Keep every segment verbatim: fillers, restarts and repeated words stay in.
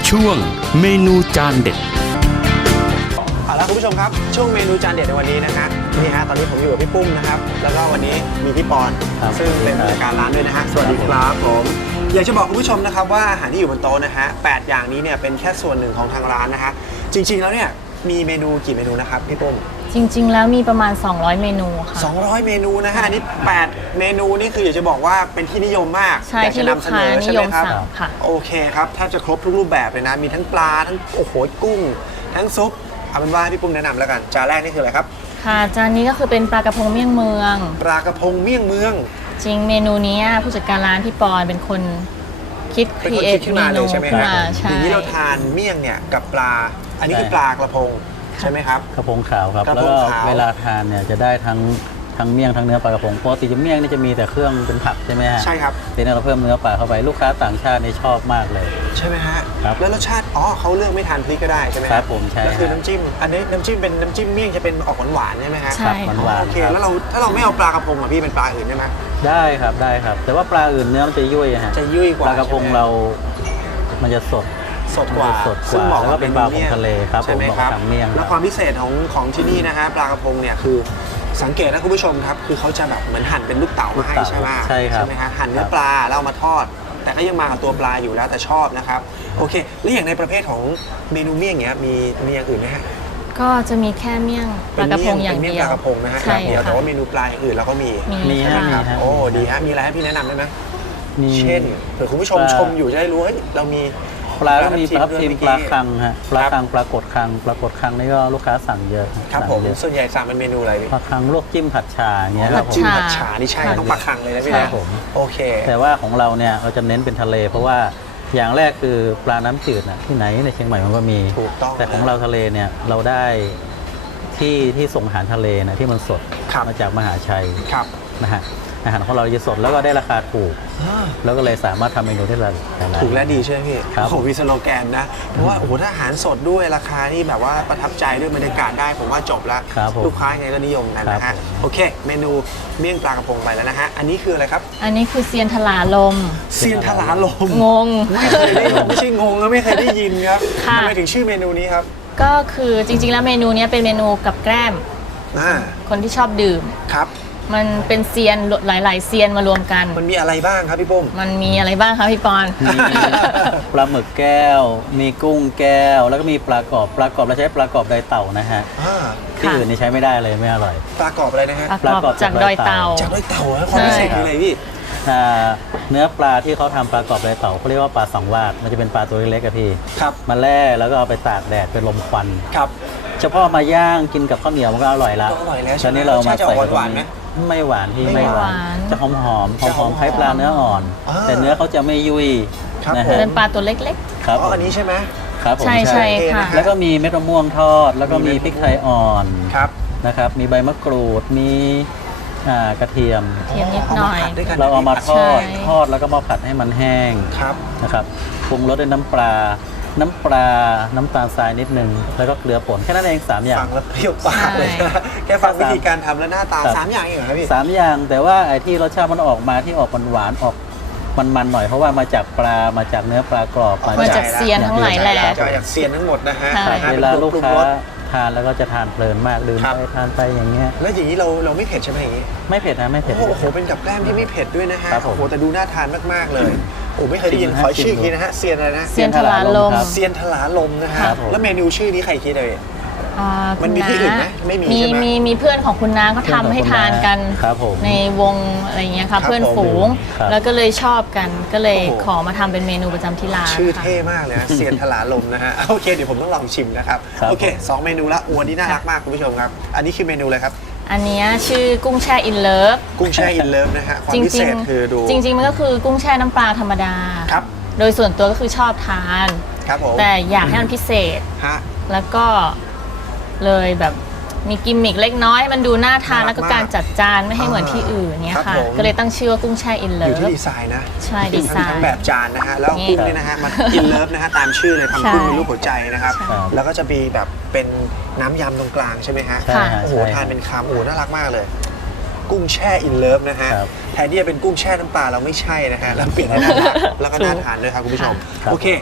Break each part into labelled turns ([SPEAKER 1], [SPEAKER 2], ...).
[SPEAKER 1] ช่วงเมนูจานเด็ด
[SPEAKER 2] เอาละคุณผู้ชมครับช่วงเมนูจานเด็ดในวันนี้นะฮะนี่ฮะตอนนี้ผมอยู่กับพี่ปุ้มนะครับแล้วก็วันนี้มีพี่ปอนซึ่งเป็นผู้จัดการร้านด้วยนะฮะสวัสดีครับผมอยากจะบอกคุณผู้ชมนะครับว่าอาหารที่อยู่บนโต๊ะนะฮะแปดอย่างนี้เนี่ยเป็นแค่ส่วนหนึ่งของทางร้านนะฮะจริงๆแล้วเนี่ยมีเมนูกี่เมนูนะครับพี่ปุ้ม
[SPEAKER 3] จริงๆแล้วมีประมาณสองร้อยเมนูค่ะ
[SPEAKER 2] สองร้อยเมนูนะฮะอันนี้แปดเมนูนี่คืออยากจะบอกว่าเป็นที่นิยมมาก
[SPEAKER 3] ใช่ที่ลูกค้านิยมสั่งค่ะ
[SPEAKER 2] โอเคครับแทบจะครบทุกรูปแบบเลยนะมีทั้งปลาทั้งโอ้โหกุ้งทั้งซุปเอาเป็นว่าพี่ปุ้มแนะนำแล้วกันจานแรกนี่คืออะไรครับ
[SPEAKER 3] ค่ะจานนี้ก็คือเป็นปลากระพงเมี่ยงเมือง
[SPEAKER 2] ปลากระพงเมี่ยงเมือง
[SPEAKER 3] จริงเมนูนี้ผู้จัดการร้านพี่ปอนเป็นคนคิดครีเอท
[SPEAKER 2] ขึ้นมาเลยใช่ไหมครับอย่างนี้เราทานเมี่ยงเนี่ยกับปลาอันนี้คือปลากระพงใช่ไหมครับ
[SPEAKER 4] กระพงขาวครับแล้วก็เวลาทานเนี่ยจะได้ทั้งทั้งเมี่ยงทั้งเนื้อปลากระพงปกติจะเมี่ยงนี่จะมีแต่เครื่องเป็นผักใช่ไหมฮะ
[SPEAKER 2] ใช่ครับ
[SPEAKER 4] ทีนี้เราเพิ่มเนื้อปลาเข้าไปลูกค้าต่างชาตินี่ชอบมากเลย
[SPEAKER 2] ใช่ไหมฮะ
[SPEAKER 4] ครับ
[SPEAKER 2] แล้วรสชาติอ๋อเขาเลือกไม่ทานพริกก็ได้ใช่ไหม
[SPEAKER 4] ครับผมใช่
[SPEAKER 2] ก็คือน้ำจิ้มอันนี้น้ำจิ้มเป็นน้ำจิ้มเมี่ยงจะเป็นออกหวานๆใช่ไหมฮะ
[SPEAKER 3] ใช่
[SPEAKER 4] หวานๆ
[SPEAKER 2] โอเคแล้วเราถ้าเราไม่เอาปลากระพงอ่ะพี่เป็นปลาอื่นได้ไหม
[SPEAKER 4] ได้ครับได้ครับแต่ว่าปลาอื่นเนื้อมันจะยุ่ยฮะ
[SPEAKER 2] จะยุ่ยกว่า
[SPEAKER 4] ปลากระพงเรามันจะสด
[SPEAKER 2] สดกว่า
[SPEAKER 4] สดกว่าแล้วก็เป็นปลาของทะเลครับ
[SPEAKER 2] ใช่ไหมครับแล้วความพิเศษของของที่นี่นะฮะปลากระพงเนี่ยคือสังเกตนะคุณผู้ชมครับคือเขาจะแบบเหมือนหั่นเป็นลูกเต๋ามาให้ใช่ไหม
[SPEAKER 4] ใช่ครับ
[SPEAKER 2] ใช่ไหมฮะหั่นเนื้อปลาแล้วเอามาทอดแต่ก็ยังมากับตัวปลาอยู่แล้วแต่ชอบนะครับโอเคแล้วอย่างในประเภทของเมนูเมี่ยงเงี้ยมีมีอย่างอื่นไหมฮะ
[SPEAKER 3] ก็จะมีแค่เมี่ยงปลากระพงอย่างเดียว
[SPEAKER 2] ปลากระพงนะฮะเดียวแต่ว่าเมนูปลาอย่างอื่นเราก็มี
[SPEAKER 4] มี
[SPEAKER 2] ครับโอ้ดีฮะมีอะไรให้พี่แนะนำได้ไหมเช่นเผื่อคุณผู้ชมชมอยู่จะได้รู้ว่าเรามี
[SPEAKER 4] ปลาก็มีปลาทิมปลาคังฮะปลาคังปลากดคังปลากดคังนี่ก็ลูกค้าสั่งเยอะ
[SPEAKER 2] ครับผมส่วนใหญ่สั่งเป็นเมนูอะไร
[SPEAKER 4] ปลาคังลวกจิ้มผัดชาเงี้ยครับ
[SPEAKER 2] จิ้มผัดชานี่ใช่ต้องปลาคังเลยนะพี่นะโอเค
[SPEAKER 4] แต่ว่าของเราเนี่ยเราจะเน้นเป็นทะเลเพราะว่าอย่างแรกคือปลาน้ำจืดนะที่ไหนในเชียงใหม่มันก็มีแต่ของเราทะเลเนี่ยเราได้ที่ที่ส่งอาหารทะเลนะที่มันสดมาจากมหาชัยนะฮะอาหารของเราจะสดแล้วก็ได้ราคาถูกแล้วก็เลยสามารถทำเมนูได้
[SPEAKER 2] ถูกและดีใช่ไหมพี่โอ้โหมีสโลแกนนะเพราะว่าโอ้โหถ้าอาหารสดด้วยราคาที่แบบว่าประทับใจด้วยบรรยากาศได้ผมว่าจบแล้วลูกค้าไงก็นิยมกันนะฮะโอเคเมนูเมี่ยงปลากระพงไปแล้วนะฮะอันนี้คืออะไรครับ
[SPEAKER 3] อันนี้คือเซียนทลาลม
[SPEAKER 2] เซียนทลาลม
[SPEAKER 3] งง
[SPEAKER 2] ไม่เคยได้ไม่ใช่งงแล้วไม่เคยได้ยินครับทำไมถึงชื่อเมนูนี้ครับ
[SPEAKER 3] ก็คือจริงๆแล้วเมนูนี้เป็นเมนูกับแกล้มคนที่ชอบดื่ม
[SPEAKER 2] ครับ
[SPEAKER 3] มันเป็นเซียนหลายๆเซียนมารวมกัน
[SPEAKER 2] มันมีอะไรบ้างครับพี่ปุ้ม
[SPEAKER 3] มันมีอะไรบ้างครับพี่ปอน
[SPEAKER 4] ปลาหมึกแก้วมีกุ้งแก้วแล้วก็มีปลากรอบปลากรอบเราใช้ปลากรอบไดเต่านะฮะที่อื่นนี่ใช้ไม่ได้เลยไม่อร่อย
[SPEAKER 2] ปลากรอบอะไรนะฮะ
[SPEAKER 3] ปลากรอบจากดอยเต่า
[SPEAKER 2] จากดอยเต่าความพิเศษคืออะไรพี่
[SPEAKER 4] เนื้อปลาที่เขาทำปลากรอบไดเต่าเขาเรียกว่าปลาสองวาดมันจะเป็นปลาตัวเล็กๆอะพี่
[SPEAKER 2] ครับ
[SPEAKER 4] มาแล่แล้วก็เอาไปตากแดดเป็นลมควัน
[SPEAKER 2] ครับ
[SPEAKER 4] เฉพาะมาย่างกินกับข้าวเหนียวมันก็อร่อยละ
[SPEAKER 2] อร่อยแล้ว
[SPEAKER 4] ตอนนี้เรามาใส่
[SPEAKER 2] หวานไหม
[SPEAKER 4] ไม่หวานที่ไม่หวานจะหอมหอมหอมหอมคล้ายปลาเนื้ออ่อนแต่เนื้อเขาจะไม่ยุ่ย
[SPEAKER 3] นะฮะเป็นปลาตัวเล็ก
[SPEAKER 4] ๆครับ
[SPEAKER 2] อันนี้ใช่ไหม
[SPEAKER 4] ครับ
[SPEAKER 3] ใช่ใช่ค่ะ
[SPEAKER 4] แล้วก็มีเม็ดมะม่วงทอดแล้วก็มีพริกไทยอ่อน
[SPEAKER 2] ครับ
[SPEAKER 4] นะครับมีใบมะกรูดมีกระเทียม
[SPEAKER 3] เทียมนิดหน่อย
[SPEAKER 4] เราเอามาทอดทอดแล้วก็มาผัดให้มันแห้งนะครับปรุงรสด้วยน้ำปลาน้ำปลาน้ำตาลทรายนิดนึงแล้วก็เกลือป่นแค่นั้นเองสามอย่าง
[SPEAKER 2] ฟังแล้วเปรี้ยวปากเลยแค่ฟังวิธีการทำแล้วหน้าตาสามอย่างเองเหรอพี่
[SPEAKER 4] สามอย่างแต่ว่าไอ้ที่รสชาติมันออกมาที่ออกหวานๆออกมันๆหน่อยเพราะว่ามาจากปลามาจากเนื้อปลากรอบ
[SPEAKER 3] มาจากเซียนทั้งหลายแหล่
[SPEAKER 2] จากเซียนทั้งหมดนะฮะ
[SPEAKER 4] เวลาลูกค้าทานแล้วก็จะทานเพลินมากลืมไปทานไปอย่างเงี้ย
[SPEAKER 2] แล้วอย่างนี้เราเราไม่เผ็ดใช่ไหมอย่างนี้
[SPEAKER 4] ไม่เผ็ดนะไม่เผ็ด
[SPEAKER 2] โอ้โหเป็นกับแกล้มที่ไม่เผ็ดด้วยนะฮะโอ้โหแต่ดูน่าทานมากๆเลยโอ้ไม่เคยได้ยินขอชื่อกี้นะฮะเซียนอะไรนะ
[SPEAKER 3] เซียนทลาลม
[SPEAKER 2] เซียนทลาลมนะฮะแล้วเมนูชื่อนี้ใครคิดเลยมันมีที่อื่นไหมไม่มี
[SPEAKER 3] มีมีมีเพื่อนของคุณน้าเขาทำให้ทานกันในวงอะไรเงี้ยค่ะเพื่อนฝูงแล้วก็เลยชอบกันก็เลยขอมาทำเป็นเมนูประจำที่ร้าน
[SPEAKER 2] ชื่อเท่มากเลยนะเซียนทลาลมนะฮะโอเคเดี๋ยวผมต้องลองชิมนะครับโอเคสองเมนูละวันนี้น่ารักมากคุณผู้ชมครับอันนี้คือเมนูอะไรครับ
[SPEAKER 3] อันนี้ชื่อกุ้งแช่อินเลิฟ
[SPEAKER 2] กุ้งแช่อินเลิฟนะฮะความพิเศษคือดู
[SPEAKER 3] จริงๆมันก็คือกุ้งแช่น้ำปลาธรรมดา
[SPEAKER 2] ครับ
[SPEAKER 3] โดยส่วนตัวก็คือชอบทาน
[SPEAKER 2] ครับผม
[SPEAKER 3] แต่อยากให้มันพิเศษแล้วก็เลยแบบมีกิมมิคเล็กน้อยมันดูน่าทานแล้วก็การจัดจานไม่ให้เหมือนที่อื่นเนี่ยค่ะก็เลยตั้งชื่อว่ากุ้งแช่อินเลิฟ
[SPEAKER 2] อยู่ที่ดีไซน์นะ
[SPEAKER 3] ใช่ดีไซน์
[SPEAKER 2] ทั้งแบบจานนะฮะแล้วกุ้งนี่นะฮะมันอินเลิฟนะฮะตามชื่อเลยทำกุ้งเป็นรูปหัวใจนะครับแล้วก็จะมีแบบเป็นน้ำยำตรงกลางใช่ไหมฮะโอ้โหทานเป็นคำโอ้โหน่ารักมากเลยกุ้งแช่อินเลิฟนะฮะแทนที่จะเป็นกุ้งแช่น้ำปลาเราไม่ใช่นะฮะแล้วเปลี่ยนให้น่ารักแล้วก็น่าทานด้วยครับคุณผู้ชมโอเคก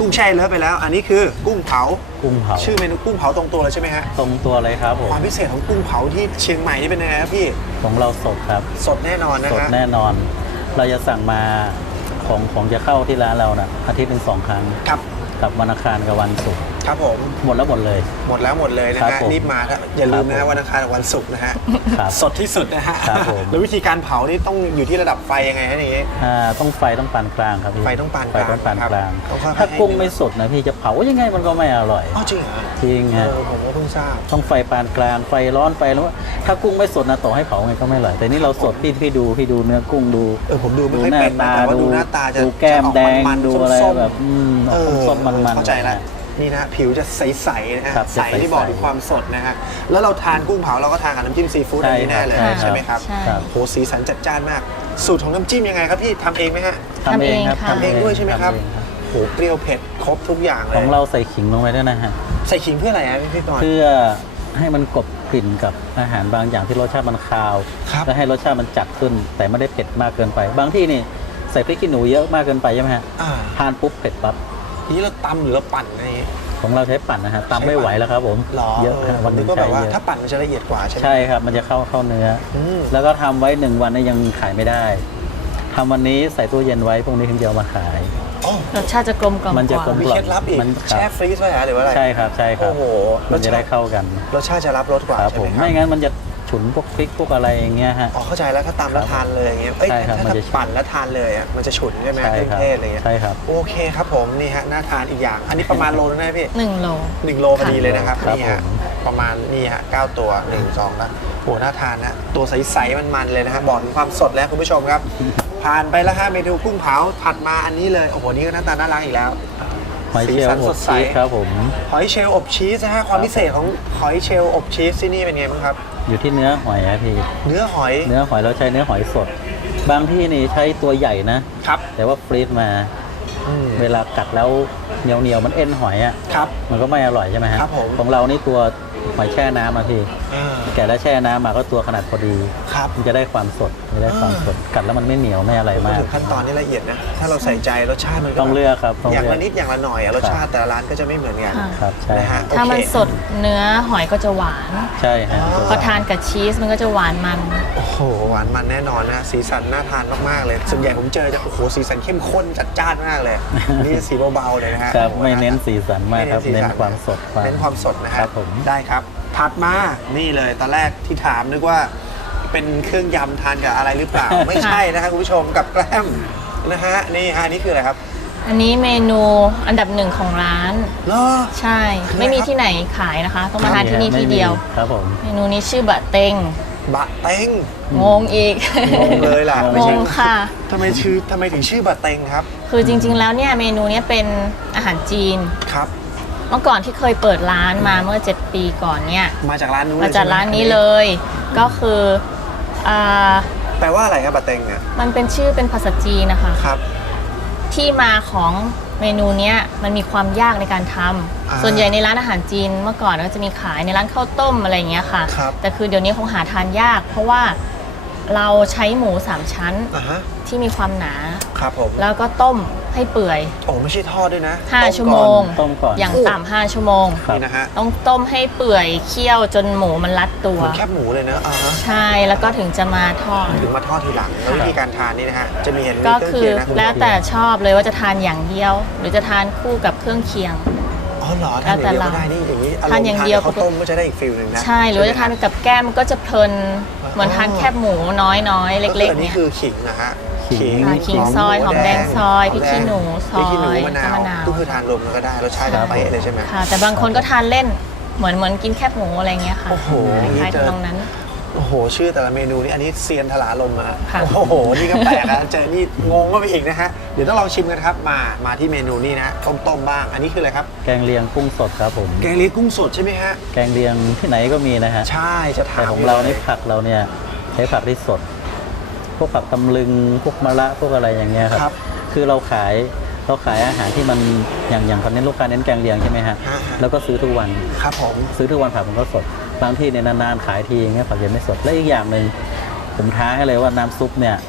[SPEAKER 2] กุ้งแช่เลิฟไปแล้ว อันนี้คือกุ้งเผา
[SPEAKER 4] กุ้งเผา
[SPEAKER 2] ชื่อเมนูกุ้งเผาตรงตัวเลยใช่ไหมฮะ
[SPEAKER 4] ตรงตัวเลยครับผม
[SPEAKER 2] ความพิเศษของกุ้งเผาที่เชียงใหม่นี่เป็นยังไงครับพี่
[SPEAKER 4] ของเราสดครับ
[SPEAKER 2] สดแน่นอนนะ
[SPEAKER 4] สด
[SPEAKER 2] ฮะ
[SPEAKER 4] แน่นอน เราจะสั่งมาของของจะเข้าที่ร้านเรานะอาทิตย์หนึ่งสองครั้ง
[SPEAKER 2] ครับ
[SPEAKER 4] กับวันอังคารกับวันศุกร์
[SPEAKER 2] ครับผม
[SPEAKER 4] หมดแล้วหมดเลย
[SPEAKER 2] หมดแล้วหมดเลยนะ
[SPEAKER 4] ครั
[SPEAKER 2] ฮะ
[SPEAKER 4] บผม
[SPEAKER 2] รีบมาถ้าอย่าลืมนะ
[SPEAKER 4] ครั
[SPEAKER 2] ฮะ
[SPEAKER 4] บผม
[SPEAKER 2] วันอังคารกับวันศุกร์นะฮะ
[SPEAKER 4] ครับ
[SPEAKER 2] สดที่สุดนะฮะ
[SPEAKER 4] ครับผม
[SPEAKER 2] แล้ววิธีการเผานี่ต้องอยู่ที่ระดับไฟยังไงฮะนี่
[SPEAKER 4] อ่าต้องไฟต้องปานกลางครับพี่
[SPEAKER 2] ไฟต้องปานก
[SPEAKER 4] ไฟ
[SPEAKER 2] ลาง
[SPEAKER 4] ต้องปาน
[SPEAKER 2] ครับ
[SPEAKER 4] กลาง
[SPEAKER 2] ต้องค่อยๆ
[SPEAKER 4] ถ้ากุ้ง
[SPEAKER 2] ให้
[SPEAKER 4] ไม่สดนะพี่จะเผายังไงมันก็ไม่อร่อย
[SPEAKER 2] อ๋อจริงเหรอ
[SPEAKER 4] จริง
[SPEAKER 2] เอ
[SPEAKER 4] ฮะ
[SPEAKER 2] อผมก็เพิ่งทราบ
[SPEAKER 4] ต้องไฟปานกลางไฟร้อนไฟแล้วถ้ากุ้งไม่สดนะต่อให้เผาไงก็ไม่อร่อยแต่นี่เราสดพี่พี่ดูพี่ดูเนื้อกุ้งดู
[SPEAKER 2] เออผมดูไม่
[SPEAKER 4] ดู
[SPEAKER 2] ค่อย
[SPEAKER 4] หน้า
[SPEAKER 2] เป็นนะ
[SPEAKER 4] ตา
[SPEAKER 2] แต่ว่า
[SPEAKER 4] ดู
[SPEAKER 2] ดูหน้าตาจะ
[SPEAKER 4] ดูแก้มแดง
[SPEAKER 2] จะออกมันๆ
[SPEAKER 4] ดูอะไร
[SPEAKER 2] ส้มๆ
[SPEAKER 4] แบบอืม
[SPEAKER 2] เออ
[SPEAKER 4] ส้มๆมันๆ
[SPEAKER 2] เข้าใจแล้ว
[SPEAKER 4] นะ
[SPEAKER 2] นี่นะผิวจะใสๆนะฮะ
[SPEAKER 4] ครับ
[SPEAKER 2] ใส
[SPEAKER 4] จะใสๆ
[SPEAKER 2] ที่บอกถึงความสดนะฮะแล้วเราทานกุ้งเผาเราก็ทานกับน้ำจิ้มซีฟู้ด
[SPEAKER 4] ใช่
[SPEAKER 2] อันนี้แน่เลย
[SPEAKER 4] ครับ
[SPEAKER 2] ใช่ไหมครับ
[SPEAKER 3] ใช่
[SPEAKER 4] ครับ
[SPEAKER 2] โหสีสันจัดจ้านมาก สูตรของน้ำจิ้มยังไงครับพี่ทำเองไหมฮะ
[SPEAKER 3] ทำเอง
[SPEAKER 4] ครับ
[SPEAKER 3] ค่ะ
[SPEAKER 2] ทำเองด้วยใช่ไหมครับ
[SPEAKER 4] ทำเองครับ
[SPEAKER 2] โหเปรี้ยวเผ็ดครบทุกอย่างเลย
[SPEAKER 4] ของเราใส่ขิงลงไปด้วยนะฮะ
[SPEAKER 2] ใส่ขิงเพื่ออะไรครับพี่ตอน
[SPEAKER 4] เพื่อให้มันกลบกลิ่นกับอาหารบางอย่างที่รสชาติมันคาว
[SPEAKER 2] ครับ
[SPEAKER 4] และให้รสชาติมันจัดขึ้น แต่ไม่ได้เผ็ดมากเกินไป บางที่นี่ใส่พริกขี้หนูเยอะมากเกินไปใช่ไหมฮะ
[SPEAKER 2] อ่า
[SPEAKER 4] ทานปุ๊บเผ็ดปั๊บ
[SPEAKER 2] ทีนี้เราตำหรือเราปั่นอะไรอย่างงี้
[SPEAKER 4] ของเราใช้ปั่นนะฮะตำไม่ไหวแล้วครับผม
[SPEAKER 2] หรอ
[SPEAKER 4] เยอะ
[SPEAKER 2] เอ
[SPEAKER 4] ฮะ
[SPEAKER 2] อ
[SPEAKER 4] วันหนึ
[SPEAKER 2] นึ
[SPEAKER 4] ง
[SPEAKER 2] กว่าแบ
[SPEAKER 4] ใช้
[SPEAKER 2] บว่า
[SPEAKER 4] เยอะ
[SPEAKER 2] ถ้าปั่นมันจะละเอียดกว่าใช่ไหม
[SPEAKER 4] ใช่ครับมันจะเข้าเข้าเนื้ออ
[SPEAKER 2] ม
[SPEAKER 4] แล้วก็ทำไว้หนึ่งวันเนี่ยยังขายไม่ได้ทำวันนี้ใส่ตู้เย็นไว้พรุ่งนี้ถึงจะเอามาขาย
[SPEAKER 2] อ๋อ
[SPEAKER 3] รสชาติจะกลมกล่อม
[SPEAKER 4] มันจะ
[SPEAKER 3] กว่าก
[SPEAKER 4] ลม
[SPEAKER 2] มีเคล็ดลับอีก
[SPEAKER 4] มันครับ
[SPEAKER 2] แช่ฟรีซไว้เหรอหรือว่าอะไร
[SPEAKER 4] ใช่ครับใช่ครับ
[SPEAKER 2] โอ้โห
[SPEAKER 4] มันจะได้เข้ากัน
[SPEAKER 2] รสชาติจะรับรสกว่า
[SPEAKER 4] ครับ
[SPEAKER 2] ใช่
[SPEAKER 4] ผ
[SPEAKER 2] ไห
[SPEAKER 4] ม
[SPEAKER 2] มครับ
[SPEAKER 4] ไม่งั้นมันจะฉุนพวกพริกพวกอะไรอย่างเงี้ยฮะ
[SPEAKER 2] อ๋อเข้าใจแล้วถ้าตำแล้วทานเลยอย่างเงี้ยเอ้ย
[SPEAKER 4] ใช่ครับ
[SPEAKER 2] ถ้า
[SPEAKER 4] มันจะฉุน
[SPEAKER 2] ปั่นแล้วทานเลยอ่ะมันจะฉุนใช่ไหม
[SPEAKER 4] ใช่
[SPEAKER 2] เครื่อง
[SPEAKER 4] ครับ
[SPEAKER 2] เทศอะไรเงี้ย
[SPEAKER 4] ใช่ครับ
[SPEAKER 2] โอเคครับผมนี่ฮะน่าทานอีกอย่าง อันนี้ประมาณโลนึงได้พี่
[SPEAKER 3] หนึ่งโล
[SPEAKER 2] หนึ่งโลพอดีเลยนะครับ
[SPEAKER 4] ครับ
[SPEAKER 2] นี่ฮะ
[SPEAKER 4] ผม
[SPEAKER 2] ประมาณนี่ฮะเก้าตัวหนึ่งสองนะโหน่าทานนะตัวใสๆมันๆเลยนะฮะบอกถึงความสดแล้วคุณผู้ชมครับ ผ่านไปแล้วฮะเมนูกุ้งเผาถัดมาอันนี้เลยโอ้โหนี่ก็หน้าตาน่ารักอีกแล้ว
[SPEAKER 4] หอยเชลล์
[SPEAKER 2] สีสัน
[SPEAKER 4] ห
[SPEAKER 2] ส
[SPEAKER 4] ก
[SPEAKER 2] ดใส
[SPEAKER 4] ชีสครับผม
[SPEAKER 2] หอยเชลล์อบชีสนะฮะความพิเศษของหอยเชลล์อบชีสที่นี่เป็นไงบ้างครับ
[SPEAKER 4] อยู่ที่เนื้อหอยอะพี่
[SPEAKER 2] เนื้อหอย
[SPEAKER 4] เนื้อหอยเราใช้เนื้อหอยสด บางที่นี่ใช้ตัวใหญ่นะ
[SPEAKER 2] ครับ
[SPEAKER 4] แต่ว่าฟรีซมา
[SPEAKER 2] อืม
[SPEAKER 4] เวลากัดแล้วเหนียวเหนียวๆมันเอ็นหอยอ่ะ
[SPEAKER 2] ครับ
[SPEAKER 4] มันก็ไม่อร่อยใช่ไหมฮะ
[SPEAKER 2] ครับผม
[SPEAKER 4] ของเรานี่ตัวหอยแช่น้ำอะพี่
[SPEAKER 2] อ่า
[SPEAKER 4] แกะแล้วแช่น้ำมาก็ตัวขนาดพอดี
[SPEAKER 2] ครับ
[SPEAKER 4] มันจะได้ความสดจะได้ความสดกัดแล้วมันไม่เหนียวไม่อะไร
[SPEAKER 2] พูด
[SPEAKER 4] มาก
[SPEAKER 2] ถึงขั้นตอนนี้ละเอียดนะ ถ้าเราใส่ใจรสชาติมันก็
[SPEAKER 4] ต้องเลือกครับต้อง
[SPEAKER 2] อย่าง
[SPEAKER 4] เลือก
[SPEAKER 2] ละนิดอย่างละหน่อยอะรสชาติแต่ละร้านก็จะไม่เหมือนกัน
[SPEAKER 3] ค่ะ
[SPEAKER 4] ครับใช่
[SPEAKER 2] นะฮะ
[SPEAKER 3] ถ้ามัน
[SPEAKER 2] โอเค
[SPEAKER 3] สดเนื้อหอยก็จะหวาน
[SPEAKER 4] ใช่ฮะ
[SPEAKER 2] อ๋อ
[SPEAKER 3] พอทานกับชีสมันก็จะหวานมัน
[SPEAKER 2] โอ้โหหวานมันแน่นอนนะสีสันน่าทานมากๆเลย ส่วนใหญ่ผมเจอจะโอ้โหสีสันเข้มข้นจัดจ้านมากเลย นี่สีเบาๆเลยนะฮะ
[SPEAKER 4] ครับ
[SPEAKER 2] โอ้โห
[SPEAKER 4] ไม่เน้นสีสันมากครับ
[SPEAKER 2] ไสี
[SPEAKER 4] เน้น
[SPEAKER 2] สั
[SPEAKER 4] ความสด
[SPEAKER 2] เน้นความสดนะฮะ
[SPEAKER 4] ครับผม
[SPEAKER 2] ได้ครับ ถัดมานี่เลยตอนแรกที่ถามนึกว่าเป็นเครื่องยำทานกับอะไรหรือเปล่า ไม่ใช่นะครับคุณผู้ชมกับแกล้มนะฮะนี่ฮะนี่คืออะไรครับ
[SPEAKER 3] อันนี้เมนูอันดับหนึ่งของร้าน
[SPEAKER 2] เหรอ
[SPEAKER 3] ใช่
[SPEAKER 2] คืออะไร
[SPEAKER 3] ไม่มี
[SPEAKER 2] ครับ
[SPEAKER 3] ที่ไหนขายนะคะ ต้องมาทานที่นี่ที่เดียว
[SPEAKER 4] ไม่มีครับผม
[SPEAKER 3] เมนูนี้ชื่อบะเต็ง
[SPEAKER 2] บะเต็ง
[SPEAKER 3] งงอีก
[SPEAKER 2] งงเลยล่ะ
[SPEAKER 4] ง
[SPEAKER 2] ไม่
[SPEAKER 3] ง
[SPEAKER 2] ใช่
[SPEAKER 3] งค่ะ
[SPEAKER 2] ทำไมชื่อทำไมถึงชื่อบะเต็งครับ
[SPEAKER 3] คือจริงๆ แล้วเนี่ยเมนูเนี้ยเป็นอาหารจีน
[SPEAKER 2] ครับ
[SPEAKER 3] เมื่อก่อนที่เคยเปิดร้านมาเมื่อเจ็ดปีก่อนเนี่ย
[SPEAKER 2] มาจากร้านนู้น
[SPEAKER 3] มาจากร้านนี้เลย ก็คืออ่า
[SPEAKER 2] แปลว่าอะไรครับบะเต็งเนี่ย
[SPEAKER 3] มันเป็นชื่อเป็นภาษาจีนนะคะ
[SPEAKER 2] ครับ
[SPEAKER 3] ที่มาของเมนูเนี้ยมันมีความยากในการทำ
[SPEAKER 2] อ่า
[SPEAKER 3] ส่วนใหญ่ในร้านอาหารจีนเมื่อก่อนก็จะมีขายในร้านข้าวต้มอะไรอย่างเงี้ยค่ะ
[SPEAKER 2] ครับ
[SPEAKER 3] แต่คือเดี๋ยวนี้คงหาทานยาก เพราะว่าเราใช้หมูสามชั้น
[SPEAKER 2] อ่าฮะ
[SPEAKER 3] ที่มีความหนา
[SPEAKER 2] ครับผม
[SPEAKER 3] แล้วก็ต้มให้เปื่อย
[SPEAKER 2] โอ้ไม่ใช่ทอดด้วยนะ
[SPEAKER 3] ห้า
[SPEAKER 2] ต้
[SPEAKER 3] ชั่วโมง
[SPEAKER 4] ต้มก่อน
[SPEAKER 3] อย่างต่ำห้าชั่วโมง
[SPEAKER 4] ครับ
[SPEAKER 2] นี่นะฮะ
[SPEAKER 3] ต้องต้มให้เปื่อยเคี่ยวจนหมูมันรัดตัว
[SPEAKER 2] เหมือนแคบหมูเลยนะอ่าฮะ
[SPEAKER 3] ใช่แล้วก็ถึงจะมาทอด
[SPEAKER 2] ถึงมาทอดทีหลังแล้ววิธีการทานนี่นะฮะจะมีเห็นมี
[SPEAKER 3] ก็
[SPEAKER 2] เครื่อง
[SPEAKER 3] คือ
[SPEAKER 2] เคียงนะคุณ
[SPEAKER 3] แล้วแต่ชอบเลยว่าจะทานอย่างเดียว หรือจะทานคู่กับเครื่องเคียง
[SPEAKER 2] อ๋อเหรอทานอย่างเดียว
[SPEAKER 3] แล้วแต่
[SPEAKER 2] ก็ได้นี่อย่างนี้อารม
[SPEAKER 3] ทาน
[SPEAKER 2] ณ์
[SPEAKER 3] อย่าง
[SPEAKER 2] ทาน
[SPEAKER 3] เดียว
[SPEAKER 2] กับข้าวต้มก็จะได้อีกฟิลหนึ่งนะ
[SPEAKER 3] ใช่หรือว่าจะทานกับแก้มก็จะเพลินเหมือนทานแคบหมูน้อยๆ เล็ก
[SPEAKER 2] อัน
[SPEAKER 3] ๆ
[SPEAKER 2] นี้
[SPEAKER 3] เนี่ย
[SPEAKER 2] คือขิงนะฮะ
[SPEAKER 4] ขิง
[SPEAKER 3] อ่าขิงซอยหอมแดงซอยพริกขี้หนูซอย
[SPEAKER 2] พริกขี้หนูมะนาว
[SPEAKER 3] มะนาว
[SPEAKER 2] ก็คือทานรวมกันก็ได้รสชาติจะเป๊ะเลยใช่ไหม
[SPEAKER 3] ค่ะ แต่บางคนก็ทานเล่นเหมือนเหมือนกินแคบหมูอะไรเงี้ยค่ะ
[SPEAKER 2] โอ้โห
[SPEAKER 3] คล้าย
[SPEAKER 2] นี่เจ
[SPEAKER 3] ๆ
[SPEAKER 2] อ
[SPEAKER 3] ตรงนั้น
[SPEAKER 2] โอ้โห ชื่อแต่ละเมนูนี่อันนี้เซียนทลาลมอะฮะ
[SPEAKER 3] ค่ะ
[SPEAKER 2] โอ้โห นี่ก็แปลกนะเจอนี่งงว่าไปอีกนะฮะ เดี๋ยวต้องลองชิมกันครับ มา มาที่เมนูนี้นะต้มต้มๆบ้าง อันนี้คืออะไรครับ
[SPEAKER 4] แกงเลียงกุ้งสดครับผม
[SPEAKER 2] แกงเลียงกุ้งสดใช่ไหมฮะ
[SPEAKER 4] แกงเลียงที่ไหนก็มีนะฮะ
[SPEAKER 2] ใช่ จะถาม
[SPEAKER 4] แต่ของเรา
[SPEAKER 2] ล
[SPEAKER 4] นี่
[SPEAKER 2] ย
[SPEAKER 4] ผักเราเนี่ยใช้ผักที่สด พวกผักตำลึงพวกมะระพวกอะไรอย่างเงี้ยครับ
[SPEAKER 2] ครับ
[SPEAKER 4] คือเราขายเราขายอาหารที่มันอย่างอย่างตอนนี้ลูกค้าเน้นแกงเลียงใช่ไหมฮะ
[SPEAKER 2] ฮะ
[SPEAKER 4] แล้วก็ซื้อทุกวัน
[SPEAKER 2] ครับผม
[SPEAKER 4] ซื้อทุกวันผักมันก็สด บางที่เนี่ยนานๆขายทีอย่างเงี้ยผักยังไม่สด และอีกอย่างหนึ่งผมท้าให้เลยว่าน้ำซุปเนี่ย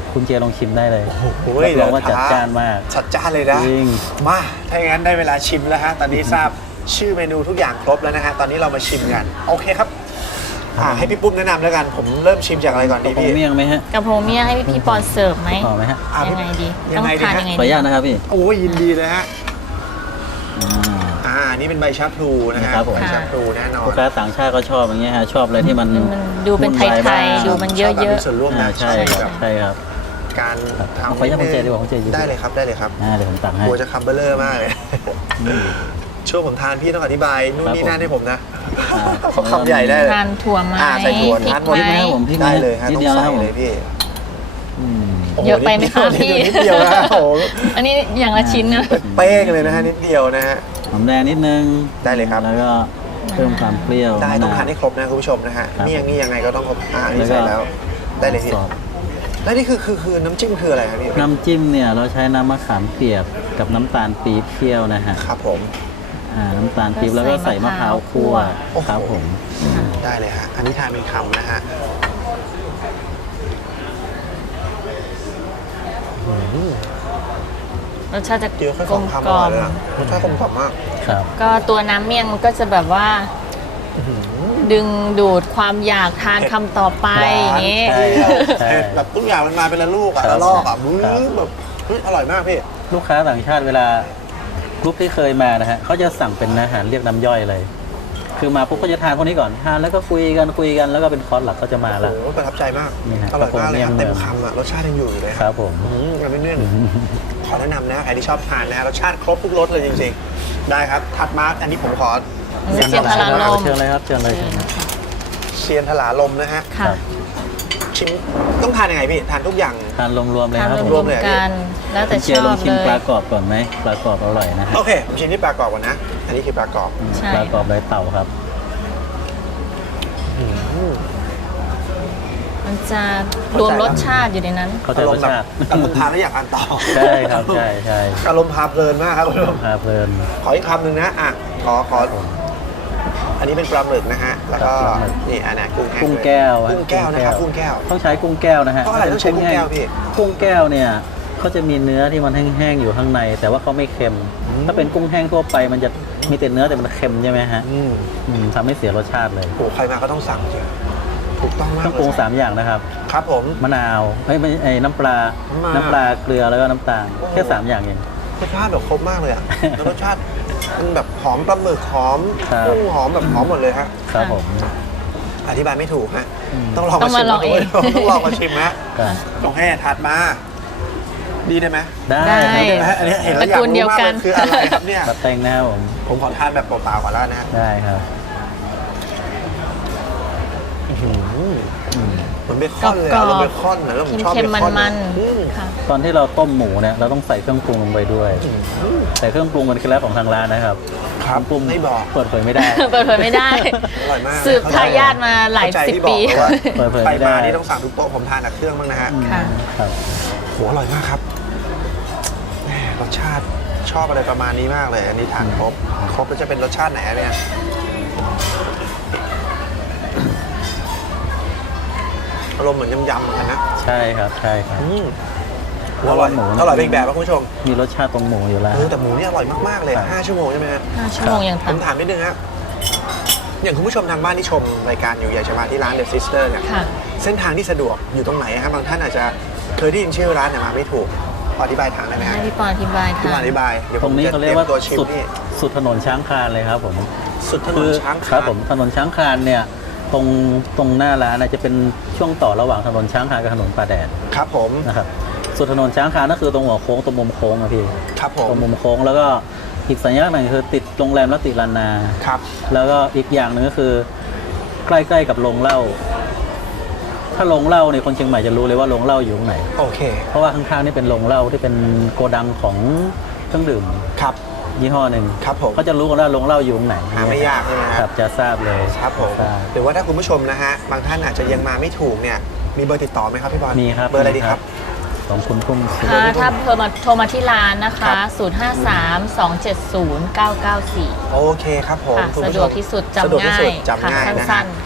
[SPEAKER 4] คุณเจลองชิมได้เลย
[SPEAKER 2] โอ้โห
[SPEAKER 4] รับรองว่าจัดจ้านมาก
[SPEAKER 2] จัดจ้านเลยนะ
[SPEAKER 4] จริง
[SPEAKER 2] มาถ้าอย่างนั้นได้เวลาชิมแล้วฮะตอนนี้ทราบชื่อเมนูทุกอย่างครบแล้วนะฮะตอนนี้เรามาชิมกันโอเคครับอ่าให้พี่ปุ้มแนะนำแล้วกันผมเริ่มชิมจากอะไรก่อนดี
[SPEAKER 4] ผม
[SPEAKER 2] พี่
[SPEAKER 4] เมี่ยงไหมฮะ
[SPEAKER 3] กระเพราเมี่ยงให้พี่ปอนเสิร์ฟไหม
[SPEAKER 4] พอไหมฮะ
[SPEAKER 2] อ่ะ
[SPEAKER 3] ยังไงดี
[SPEAKER 2] ยั
[SPEAKER 3] ต้อง ง
[SPEAKER 2] ไงดี
[SPEAKER 3] ทาน
[SPEAKER 2] ฮะ
[SPEAKER 3] ยังไง
[SPEAKER 4] ขออนุ
[SPEAKER 3] ดี
[SPEAKER 4] ญาตนะครับพี่
[SPEAKER 2] โอ้ยยินดีเลยฮะ
[SPEAKER 4] อืม
[SPEAKER 2] อ่าอันนี่เป็นใบชะพลูนะฮะ
[SPEAKER 4] ครับผม
[SPEAKER 2] ใบชะพลูแน่นอน
[SPEAKER 4] ลูกค้าต่างชาติก็ชอบอย่างเงี้ยฮะชอบอะไรที่มัน
[SPEAKER 3] มันดูเป็นไท
[SPEAKER 4] วุ่วายบ้าง
[SPEAKER 3] ยๆดูมันเย
[SPEAKER 2] ชบแบบ
[SPEAKER 3] อะ
[SPEAKER 2] มีส่วนร่วม
[SPEAKER 4] อ่า
[SPEAKER 2] นะ
[SPEAKER 4] ใช่
[SPEAKER 2] ชอบ
[SPEAKER 4] ค
[SPEAKER 2] แบ
[SPEAKER 4] รับบ ใช่ครับ
[SPEAKER 2] การ
[SPEAKER 4] ครับ
[SPEAKER 2] ทำ
[SPEAKER 4] ขออนุญาตคุณเจดีกว่าคุณเจอยู่
[SPEAKER 2] ได้เลยครับได้เลยครับ
[SPEAKER 4] อ่าเดี๋ยวผมตักให้
[SPEAKER 2] กลัวจะคัมเบอร์เลอร์มากเลยช่วงผมทานพี่ต้องอธิบายนู่นนี่นั่นให้ผมนะ
[SPEAKER 4] อ่า
[SPEAKER 2] เขาคำใหญ่ได้เลย
[SPEAKER 3] ทานถั่วไหม
[SPEAKER 2] อ่าใส่ถั่ว
[SPEAKER 3] พริ
[SPEAKER 2] ทาน
[SPEAKER 3] ก
[SPEAKER 2] หมด
[SPEAKER 3] ไหม
[SPEAKER 4] นะครับผมพริก
[SPEAKER 2] ได้เลยฮะ
[SPEAKER 4] นิด
[SPEAKER 2] ต้อง
[SPEAKER 4] เดียวนะ
[SPEAKER 2] ใส่
[SPEAKER 4] ครับผม
[SPEAKER 2] เลยพี่
[SPEAKER 4] อืม
[SPEAKER 2] โโ
[SPEAKER 3] เยอะไปไหมคะ
[SPEAKER 2] นิดเดียว
[SPEAKER 3] พี่
[SPEAKER 2] นิดเดียวนะโอ้โห
[SPEAKER 3] อันนี้อย่างละชิ้นนะ
[SPEAKER 2] เป้งเลยนะฮะนิดเดียวนะฮะ
[SPEAKER 4] หอมแดงนิดนึง
[SPEAKER 2] ได้เลยครับ
[SPEAKER 4] แล้วก็เพิ่มความเปรี้ยว
[SPEAKER 2] ได้ต้องทาน
[SPEAKER 4] มะ
[SPEAKER 2] ให้ครบนะคุณผู้ชมนะฮะ
[SPEAKER 4] ครับ
[SPEAKER 2] นี่ยังนี่ยังไงก็ต้องครบอ่านี่
[SPEAKER 4] แล้วก็
[SPEAKER 2] ใส่แล้วได้เลยพี่
[SPEAKER 4] ซอส
[SPEAKER 2] แล้วนี่คือคือคือน้ำจิ้มคืออะไรครับพี่
[SPEAKER 4] น้ำจิ้มเนี่ยเราใช้น้ำมะขามเปียกกับน้ำตาลปี๊บเคี่ยวนะฮะ
[SPEAKER 2] ครับผม
[SPEAKER 4] อ่าน้ำตาลปี๊บแล้วก็ใส่มะพร้าวคั่ว
[SPEAKER 2] โอ้โห
[SPEAKER 4] ครับผม
[SPEAKER 2] ได้เลยฮะอันนี้ทานเป็นคำนะฮะอืม
[SPEAKER 3] รสชาติจะ
[SPEAKER 2] เดี๋ยวค่อย
[SPEAKER 3] กล
[SPEAKER 2] ฟัง
[SPEAKER 3] ม
[SPEAKER 2] คำ
[SPEAKER 3] ก
[SPEAKER 2] อ
[SPEAKER 3] ล่
[SPEAKER 2] ร่
[SPEAKER 3] อ
[SPEAKER 2] อย
[SPEAKER 3] ม
[SPEAKER 2] เลยอะรสชาติกลมกล่อมมาก
[SPEAKER 4] ครับ
[SPEAKER 3] ก็ตัวน้ำเมี่ยงมันก็จะแบบว่า ดึงดูดความอยากทานคำต่อไปอย่างนี้
[SPEAKER 4] ใช่ครับใช่
[SPEAKER 2] เผ็ดแบบทุกอย่างมันมาเป็นละลูกอะ
[SPEAKER 4] ครับ
[SPEAKER 2] ละลอกอะบื้อ
[SPEAKER 4] ครับ
[SPEAKER 2] แบบเฮ้ยอร่อยมากพี่
[SPEAKER 4] ลูกค้าต่างชาติเวลากรุ๊ปที่เคยมานะฮะเขาจะสั่งเป็นอาหารเรียกน้ำย่อยเลย คือมาปุ๊บก็จะทานพวกนี้ก่อนทานแล้วก็คุยกันคุยกันแล้วก็เป็นคอร์สหลักก็จะมา
[SPEAKER 2] โอ้
[SPEAKER 4] แล้ว
[SPEAKER 2] โหประทับใจมาก
[SPEAKER 4] นี่ฮะ
[SPEAKER 2] อร่อยมากเลยครับ
[SPEAKER 4] กระโปรงเมี่
[SPEAKER 2] เต็
[SPEAKER 4] ย
[SPEAKER 2] ม
[SPEAKER 4] ง
[SPEAKER 2] คำอะรสชาติยังอยู่อยู่เลย
[SPEAKER 4] ครับผม
[SPEAKER 2] อืมกันไม่เนื่องขอแนะนำนะใครที่ชอบทานนะรสชาติครบทุกรสเลยจริงๆ ได้ครับถัดมาอันนี้ผมขอ
[SPEAKER 3] อันนี้เชียงทาราลม
[SPEAKER 4] เชิญเลยครับเชิญเลยเชิญเลย
[SPEAKER 2] เชียนทลาลมนะฮะ
[SPEAKER 3] ค่ะ
[SPEAKER 2] ชิมต้องทานยังไงพี่ทานทุกอย่าง
[SPEAKER 4] ทานรวมๆเลย
[SPEAKER 3] ทาน
[SPEAKER 4] ครับผม
[SPEAKER 3] รวมๆกัน แล้วแต่
[SPEAKER 4] คุณ
[SPEAKER 3] ช
[SPEAKER 4] เจีย
[SPEAKER 3] อ
[SPEAKER 4] ลอง
[SPEAKER 3] บ
[SPEAKER 4] ชิม
[SPEAKER 3] เล
[SPEAKER 4] ปลาย กรอบก่อนไหมปลากรอบอร่อยนะฮะ
[SPEAKER 2] โอเคผมชิมที่ปลากรอบก่อนนะ อันนี้คือปลากรอบ
[SPEAKER 4] อืม
[SPEAKER 3] ใช่
[SPEAKER 4] ปลากรอบไรเต่าครับ
[SPEAKER 2] อืม
[SPEAKER 3] มันจะรวมรสชาติอยู่ในนั้น
[SPEAKER 4] เข้าใจ
[SPEAKER 2] อาร
[SPEAKER 4] ร
[SPEAKER 2] ม
[SPEAKER 4] ส
[SPEAKER 2] ณ์แบบ
[SPEAKER 4] ชาติ
[SPEAKER 2] อารมณ์ทานแล้วอยากทานต่อ
[SPEAKER 4] ใช่ครับใช่ใช่
[SPEAKER 2] อารมณ์พาเพลินมากครับคุณผู้ชม
[SPEAKER 4] พาเพลิน
[SPEAKER 2] ขออีกคำหนึ่งนะอ่ะขอขออันนี้เป็นปลาหมึกนะฮะแล้วก็
[SPEAKER 4] ครับปลาหมึก
[SPEAKER 2] นี่อันนี้กุ้งแห้ง
[SPEAKER 4] กุ้งแก้ว
[SPEAKER 2] กุ้งแก้วนะครับกุ้งแก้ว
[SPEAKER 4] ต้องใช้กุ้งแก้วนะฮะ
[SPEAKER 2] เพราะอะไรต้องใช้กุ้งแก้วพี่
[SPEAKER 4] กุ้งแก้วเนี่ยเขาจะมีเนื้อที่มันแห้งๆอยู่ข้างใน แต่ว่าเขาไม่เค็ม ถ้าเป็นกุ้งแห้งทั่วไปมันจะมีแต่เนื้อแต่มันเค็มใช่ไหมฮะ
[SPEAKER 2] อืม
[SPEAKER 4] อืมทำให้เสียรสชาติเลย
[SPEAKER 2] โอ้ใครมาก็ต้องสั่งจริงถูกต้องมาก
[SPEAKER 4] ต้องปรุง
[SPEAKER 2] เลย
[SPEAKER 4] สามอย่างนะครับ
[SPEAKER 2] ครับผม
[SPEAKER 4] มะนาวเอ้ยไม่ไอ้น้ำปลา
[SPEAKER 2] มะนาว
[SPEAKER 4] น้ำปลาเกลือแล้วก็น้ำตาล
[SPEAKER 2] โอ้โห
[SPEAKER 4] แค่สามอย่างเอง
[SPEAKER 2] รสชาติแบบครบมากเลยอ่ะแล้วรสชาติมันแบบหอมปลาหมึกหอม
[SPEAKER 4] ครับ
[SPEAKER 2] กุ้งหอมแบบหอมหมดเลยฮะ
[SPEAKER 4] ครับผม
[SPEAKER 2] อธิบายไม่ถูกฮะ
[SPEAKER 4] อืม
[SPEAKER 2] ต้องลอง
[SPEAKER 3] ต้อง
[SPEAKER 2] มา
[SPEAKER 3] มา
[SPEAKER 2] ชิม
[SPEAKER 3] ลองเอง
[SPEAKER 2] ต้องลองมาชิมฮะ
[SPEAKER 4] ครับ
[SPEAKER 2] ตรงแห่ถัดมา ดีได้ไหม
[SPEAKER 4] ได้
[SPEAKER 3] ได้
[SPEAKER 2] ได้ไหมฮะอันนี้เห็นแล้วอยาก
[SPEAKER 3] ตระกูลเดี
[SPEAKER 2] รู้
[SPEAKER 3] ยว
[SPEAKER 2] มาก
[SPEAKER 3] กั
[SPEAKER 2] เล
[SPEAKER 3] น
[SPEAKER 2] ยคืออะไรครับเนี่ย
[SPEAKER 4] ปลาเต็งนะครับผม
[SPEAKER 2] ผมขอทานแบบเปล่าๆก่อนแล้วนะฮะ
[SPEAKER 4] ได้ครับ
[SPEAKER 2] อื้อหือ
[SPEAKER 4] อืม
[SPEAKER 2] เหมือนเบคอนเลย
[SPEAKER 3] กร
[SPEAKER 2] อะ
[SPEAKER 3] อบๆ
[SPEAKER 2] เราเบคอนนะแล้วผมชอบ
[SPEAKER 3] เค็
[SPEAKER 2] เบ
[SPEAKER 3] ม
[SPEAKER 2] คอน
[SPEAKER 3] ๆมัน
[SPEAKER 2] อืม
[SPEAKER 3] ๆค่ะ
[SPEAKER 4] ตอนที่เราต้มหมูเนี่ยเราต้องใส่เครื่องปรุงลงไปด้วย
[SPEAKER 2] อืม
[SPEAKER 4] แต่เครื่องปรุงมันเคล็ดลับของทางร้านนะครับ
[SPEAKER 2] ครับ
[SPEAKER 4] ปรุง
[SPEAKER 2] ไม่บอก
[SPEAKER 4] เปิดเผยไม่ได้
[SPEAKER 3] เปิดเผยไม่ได้
[SPEAKER 2] อร่อยมาก
[SPEAKER 3] สืบทายาทมาหลาย
[SPEAKER 2] เข้ใจ
[SPEAKER 3] สิบ
[SPEAKER 2] ที่บอก
[SPEAKER 3] ปี
[SPEAKER 2] เลยว่า
[SPEAKER 4] เปิดเผย
[SPEAKER 2] ใคร
[SPEAKER 4] ไม่ได้
[SPEAKER 2] มานี่ต้องสั่งทุกโต๊ะผมทานกับเครื่องบ้างนะฮะ
[SPEAKER 3] ค่ะ
[SPEAKER 4] ครับ
[SPEAKER 2] โหอร่อยมากครับแหมรสชาติชอบอะไรประมาณนี้มากเลยอันนี้ทานครบครบแล้วจะเป็นรสชาติไหนอะเนี่ยอารมณ์เหมือนยำๆเหมือนกันนะ
[SPEAKER 4] ใช่ครับใช่ครับ
[SPEAKER 2] อืมอร่อย
[SPEAKER 4] หมูนะ
[SPEAKER 2] อร่อยเป็นอีกแบบนะคุณผู้ชม
[SPEAKER 4] มีรสชาติตรงหมูอยู่แล้ว
[SPEAKER 2] เออแต่หมูนี่อร่อยมากๆเลย
[SPEAKER 4] ครับ
[SPEAKER 2] ห้าชั่วโมงใช่ไหมฮะ
[SPEAKER 3] ห้าชั่วโมงยัง
[SPEAKER 2] ผม
[SPEAKER 3] ทำ
[SPEAKER 2] ถามนิดนึงครับอย่างคุณผู้ชมทางบ้านที่ชมรายการอยู่อยากจะมาที่ร้าน The Sister เนี่ย
[SPEAKER 3] ค่ะ
[SPEAKER 2] เส้นทางที่สะดวกอยู่ตรงไหนครับบางท่านอาจจะเคยได้ยินชื่อร้านแต่มาไม่ถูกขออธิบายทางได้ไหมฮะ
[SPEAKER 3] ให้พี่ปอนอธิบาย
[SPEAKER 2] พี่
[SPEAKER 3] ค่ะ
[SPEAKER 2] มาอธิบายเดี๋ยว
[SPEAKER 4] ต
[SPEAKER 2] ผ
[SPEAKER 4] ร
[SPEAKER 2] ม
[SPEAKER 4] งนี้
[SPEAKER 2] จะ
[SPEAKER 4] เขา
[SPEAKER 2] เต
[SPEAKER 4] เรี
[SPEAKER 2] รี
[SPEAKER 4] ย
[SPEAKER 2] ย
[SPEAKER 4] ก
[SPEAKER 2] ม
[SPEAKER 4] ว่า
[SPEAKER 2] ตัวชิม
[SPEAKER 4] สุด
[SPEAKER 2] นี่
[SPEAKER 4] สุดถนนช้างคลานเลยครับผม
[SPEAKER 2] สุดถน
[SPEAKER 4] คื
[SPEAKER 2] น
[SPEAKER 4] อ
[SPEAKER 2] ช้าง
[SPEAKER 4] ค
[SPEAKER 2] คา
[SPEAKER 4] รับ
[SPEAKER 2] น
[SPEAKER 4] ผมถนนช้างคลานเนี่ยตรงตรงหน้าร้านนะจะเป็นช่วงต่อระหว่างถนนช้างคลานกับถนนป่าแดด
[SPEAKER 2] ครับผม
[SPEAKER 4] นะครับสุดถนนช้างคลานก็คือตรงหัวโค้งตรงมุมโค้งอะพี่
[SPEAKER 2] ครับผ
[SPEAKER 4] ตร
[SPEAKER 2] ม
[SPEAKER 4] งมุมโค้งแล้วก็อีกสัญลักษณ์หนึ่งคือติดโรงแรมรัตติลานา
[SPEAKER 2] ครับ
[SPEAKER 4] แล้วก็อีกอย่างหนึ่งก็คือ ใกล้ๆกับโรงเหล้าถ้าโรงเหล้าเนี่ยคนเชียงใหม่จะรู้เลยว่าโรงเหล้าอยู่ตรงไหน
[SPEAKER 2] โอเค
[SPEAKER 4] เพราะว่าข้างๆนี่เป็นโรงเหล้าที่เป็นโกดังของเครื่องดื่ม
[SPEAKER 2] ครับ
[SPEAKER 4] ยี่ห้อหนึ่ง
[SPEAKER 2] ครับผม
[SPEAKER 4] ก็จะรู้กันว่าโรงเหล้าอยู่ตรงไหน
[SPEAKER 2] หาไม่ยากใช่ไหมค
[SPEAKER 4] ค
[SPEAKER 2] รั
[SPEAKER 4] รับ บจะทราบเลย
[SPEAKER 2] ครับผม
[SPEAKER 4] ทราบ
[SPEAKER 2] หรือว่าถ้าคุณผู้ชมนะฮะบางท่านอาจจะยังมาไม่ถูกเนี่ยมีเบอร์ติดต่อไหมครับพี่บอล
[SPEAKER 4] มีครับ
[SPEAKER 2] เบอร์อะไรดีครับ
[SPEAKER 4] ของคุณพุ่ม
[SPEAKER 3] ค่ะถ้าโทรมาโทรมาที่ร้านนะ
[SPEAKER 2] ครั
[SPEAKER 3] คะ
[SPEAKER 2] บ
[SPEAKER 3] ศูนย์ ห้า สาม สอง เจ็ด ศูนย์ เก้า เก้า สี่
[SPEAKER 2] โอเคครับผม
[SPEAKER 3] ค่ะ
[SPEAKER 2] คุณ
[SPEAKER 3] สะ
[SPEAKER 2] ผู้
[SPEAKER 3] ด
[SPEAKER 2] ช
[SPEAKER 3] วก
[SPEAKER 2] ม
[SPEAKER 3] ที่สุด
[SPEAKER 2] สะดวก
[SPEAKER 3] จำ
[SPEAKER 2] ที่
[SPEAKER 3] ง่า
[SPEAKER 2] สุ
[SPEAKER 3] ย
[SPEAKER 2] ดจำง่าย
[SPEAKER 3] ค่ะ
[SPEAKER 2] นะ
[SPEAKER 3] สั้
[SPEAKER 2] ฮะ
[SPEAKER 3] น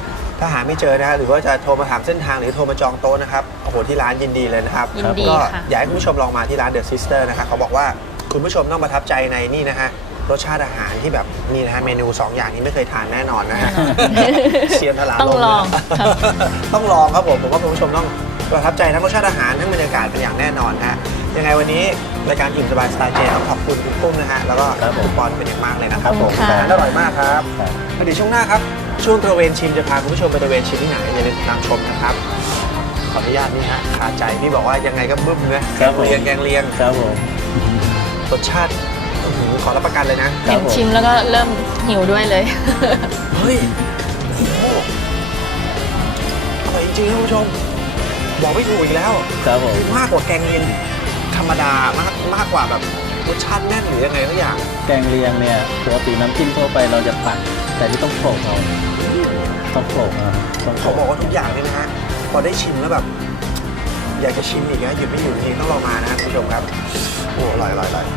[SPEAKER 2] ถ้าหาไม่เจอนะฮะหรือว่าจะโทรมาถามเส้นทางหรือโทรมาจองโต๊ะนะครับโอ้โหที่ร้านยินดีเลยนะครับ
[SPEAKER 3] ยินดี
[SPEAKER 2] ก็
[SPEAKER 3] ค่ะ
[SPEAKER 2] อยากให้คุณผู้ชมลองมาที่ร้าน The Sister นะครับเขาบอกว่าคุณผู้ชมต้องประทับใจในนี่นะฮะรสชาติอาหารที่แบบนี่นะฮะเมนูสองอย่างนี้ไม่เคยทานแน่นอนนะฮะเชียนทลา
[SPEAKER 3] ต้องลองครับ
[SPEAKER 2] ต้องลองครับผมผมว่าคุณผู้ชมต้องประทับใจทั้งรสชาติอาหารทั้งบรรยากาศเป็นอย่างแน่นอนฮะยังไงวันนี้รายการอิ่มสบายสไตล์เจต้องขอบคุณคุณปุ้มนะฮะแล้วก็คุณปอนเป็นอย่างมากเลยนะครับผม
[SPEAKER 3] ขอบคุณค่ะ
[SPEAKER 2] อาหารอร่อยมากครับ
[SPEAKER 4] ครับ
[SPEAKER 2] เดี๋ยวช่วงหน้าครับช่วงตระเวนชิมจะพาคุณผู้ชมไปตระเวนชิมที่ไหนอย่าลืมติดตามชมนะครับขออนุญาตนี่ฮะคาใจพี่บอกว่ายังไงก็บึ้มนะแกงเลียงแกงเลียง
[SPEAKER 4] ครับผม
[SPEAKER 2] รสชาติอื้อหือขอรับประกันเลยนะ
[SPEAKER 4] ครั
[SPEAKER 3] เห็
[SPEAKER 4] บ
[SPEAKER 3] น
[SPEAKER 4] ผม
[SPEAKER 3] ชิมแล้วก็เริ่มหิวด้วยเลย
[SPEAKER 2] เฮ้ยโอ้โหอร่อยจริงๆท่านผู้ชมบอกไม่ถูกอีกแล้ว
[SPEAKER 4] ครับผม
[SPEAKER 2] มากกว่าแกงเลียงธรรมดามากมากกว่าแบบรสชาติแน่นหรือยังไงทุกอย่าง
[SPEAKER 4] แกงเลียงเนี่ยปกติน้ำจิ้มทั่วไปเราจะปั่นแต่นี่ต้องโขลกเอาต้องโขลกเอาต้องโขล
[SPEAKER 2] เขา
[SPEAKER 4] ก
[SPEAKER 2] บอกว่าทุกอย่างเนี่ยนะฮะพอได้ชิมแล้วแบบ อยากจะชิมอีกนะหยุดไม่อยู่จริงๆต้องลองมานะฮะคุณผู้ชมครับโอ้อร่อยอร่อยอร่อย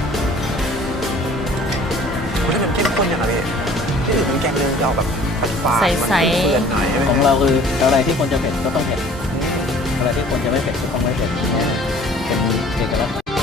[SPEAKER 2] มันให้มันเข้มข้นอย่างไรพี่ที่อื่นมันแกงเลียงจะออกแบบฝาดๆ
[SPEAKER 3] ใสๆ
[SPEAKER 2] มันเปื่อนๆหน่อยใช่ไหม
[SPEAKER 4] ของเราคืออะไรที่ควรจะเผ็ดก็ต้องเผ็ดอะไรที่ควรจะไม่เผ็ดก็ต้องไม่เผ็ดเนี่ยเป็นเอกลักษณ์